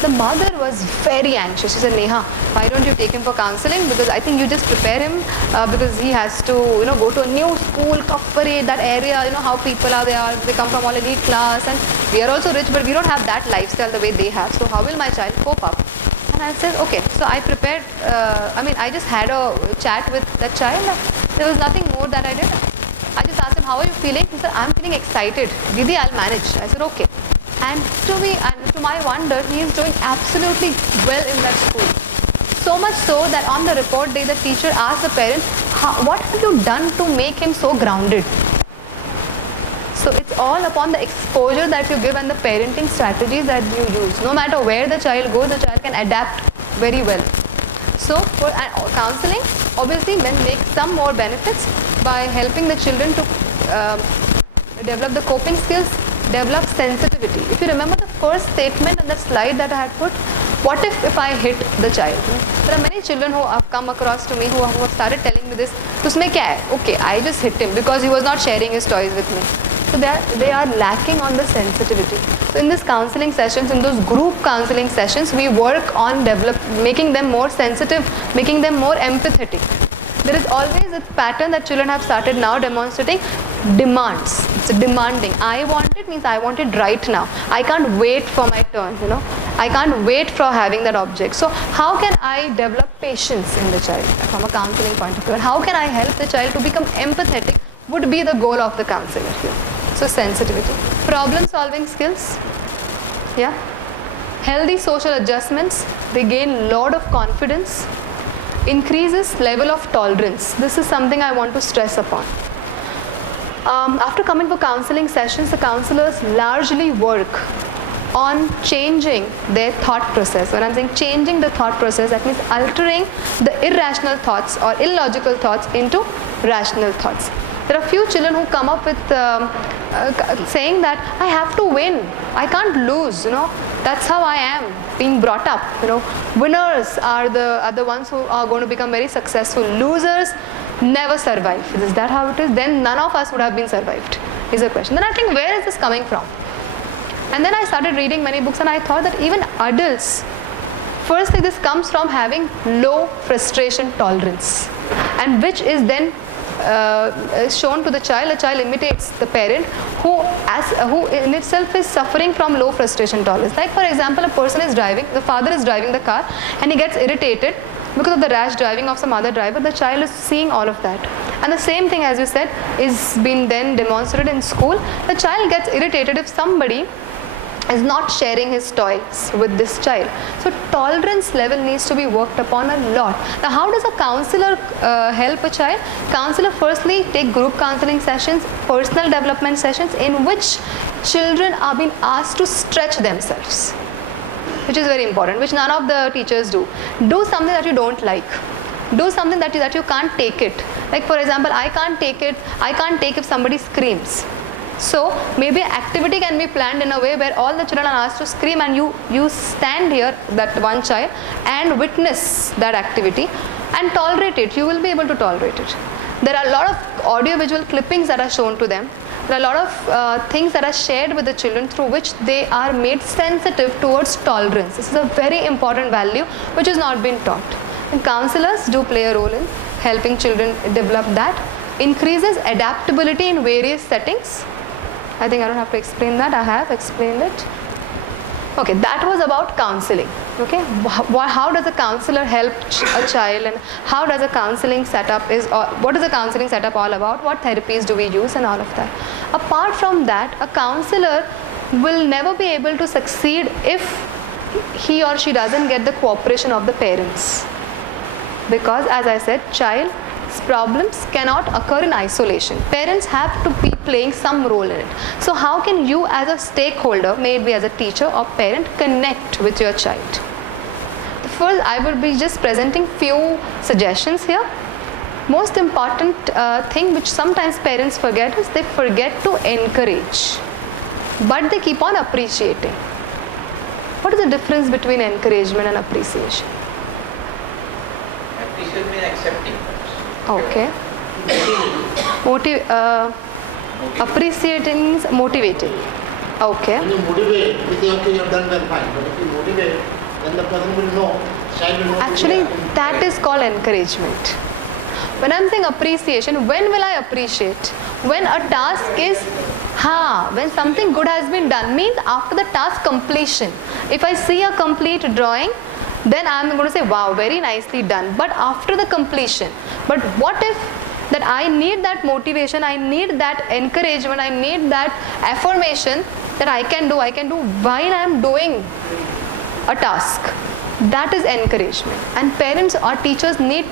The mother was very anxious. She said, Neha, why don't you take him for counseling? Because I think you just prepare him because he has to, go to a new school, Kapparit, that area, how people are there. They come from all elite class, and we are also rich, but we don't have that lifestyle the way they have. So how will my child cope up? And I said, okay. So I prepared, I just had a chat with that child. There was nothing more that I did. I just asked him, how are you feeling? He said, I'm feeling excited. Didi, I'll manage. I said, okay. And to my wonder, he is doing absolutely well in that school. So much so that on the report day, the teacher asked the parents, what have you done to make him so grounded? So it's all upon the exposure that you give and the parenting strategies that you use. No matter where the child goes, the child can adapt very well. So for counseling, obviously men make some more benefits by helping the children to develop the coping skills, develop sensitivity. If you remember the first statement on the slide that I had put, what if I hit the child? There are many children who have come across to me who have started telling me this. Usme kya hai? Okay, I just hit him because he was not sharing his toys with me. So they are lacking on the sensitivity. So in these counseling sessions, in those group counseling sessions, we work on making them more sensitive, making them more empathetic. There is always a pattern that children have started now demonstrating: demands. It's demanding. I want it means I want it right now. I can't wait for my turn, I can't wait for having that object. So how can I develop patience in the child from a counseling point of view? And how can I help the child to become empathetic would be the goal of the counselor here. So sensitivity. Problem solving skills. Yeah. Healthy social adjustments. They gain lot of confidence. Increases level of tolerance. This is something I want to stress upon. After coming for counseling sessions, the counselors largely work on changing their thought process. When I'm saying changing the thought process, that means altering the irrational thoughts or illogical thoughts into rational thoughts. There are few children who come up with saying that I have to win, I can't lose, that's how I am being brought up. Winners are the ones who are going to become very successful. Losers never survive. Is that how it is? Then none of us would have been survived, is the question. Then I think, where is this coming from? And then I started reading many books, and I thought that even adults, firstly this comes from having low frustration tolerance, and which is then shown to the child. The child imitates the parent who in itself is suffering from low frustration tolerance. Like for example, a person is driving, the father is driving the car and he gets irritated because of the rash driving of some other driver. The child is seeing all of that. And the same thing, as you said, is being then demonstrated in school. The child gets irritated if somebody is not sharing his toys with this child. So tolerance level needs to be worked upon a lot. Now how does a counselor help a child? Counselor firstly take group counseling sessions, personal development sessions in which children are being asked to stretch themselves, which is very important, which none of the teachers do. Do something that you don't like. Do something that you can't take it. Like for example, I can't take if somebody screams. So maybe activity can be planned in a way where all the children are asked to scream, and you stand here, that one child, and witness that activity and tolerate it. You will be able to tolerate it. There are a lot of audio visual clippings that are shown to them. There are a lot of things that are shared with the children through which they are made sensitive towards tolerance. This is a very important value which has not been taught. And counselors do play a role in helping children develop that. Increases adaptability in various settings. I think I don't have to explain that. I have explained it. Okay, that was about counseling. Okay, how does a counselor help a child, and how does a counseling setup what is a counseling setup all about? What therapies do we use, and all of that. Apart from that, a counselor will never be able to succeed if he or she doesn't get the cooperation of the parents. Because as I said, child's problems cannot occur in isolation. Parents have to be playing some role in it. So how can you as a stakeholder, maybe as a teacher or parent, connect with your child? First, I will be just presenting few suggestions here. Most important thing which sometimes parents forget is they forget to encourage, but they keep on appreciating. What is the difference between encouragement and appreciation? Appreciation means accepting. Okay. Appreciating means motivating. Okay. When you motivate, you say, okay, you have done well, fine. But if you motivate, then the person will know, child will know. Actually, that is called encouragement. When I'm saying appreciation, when will I appreciate? When a task is, when something good has been done, means after the task completion. If I see a complete drawing, then I'm going to say, wow, very nicely done. But after the completion, but what if that I need that motivation, I need that encouragement, I need that affirmation that I can do while I'm doing a task. That is encouragement. And parents or teachers need to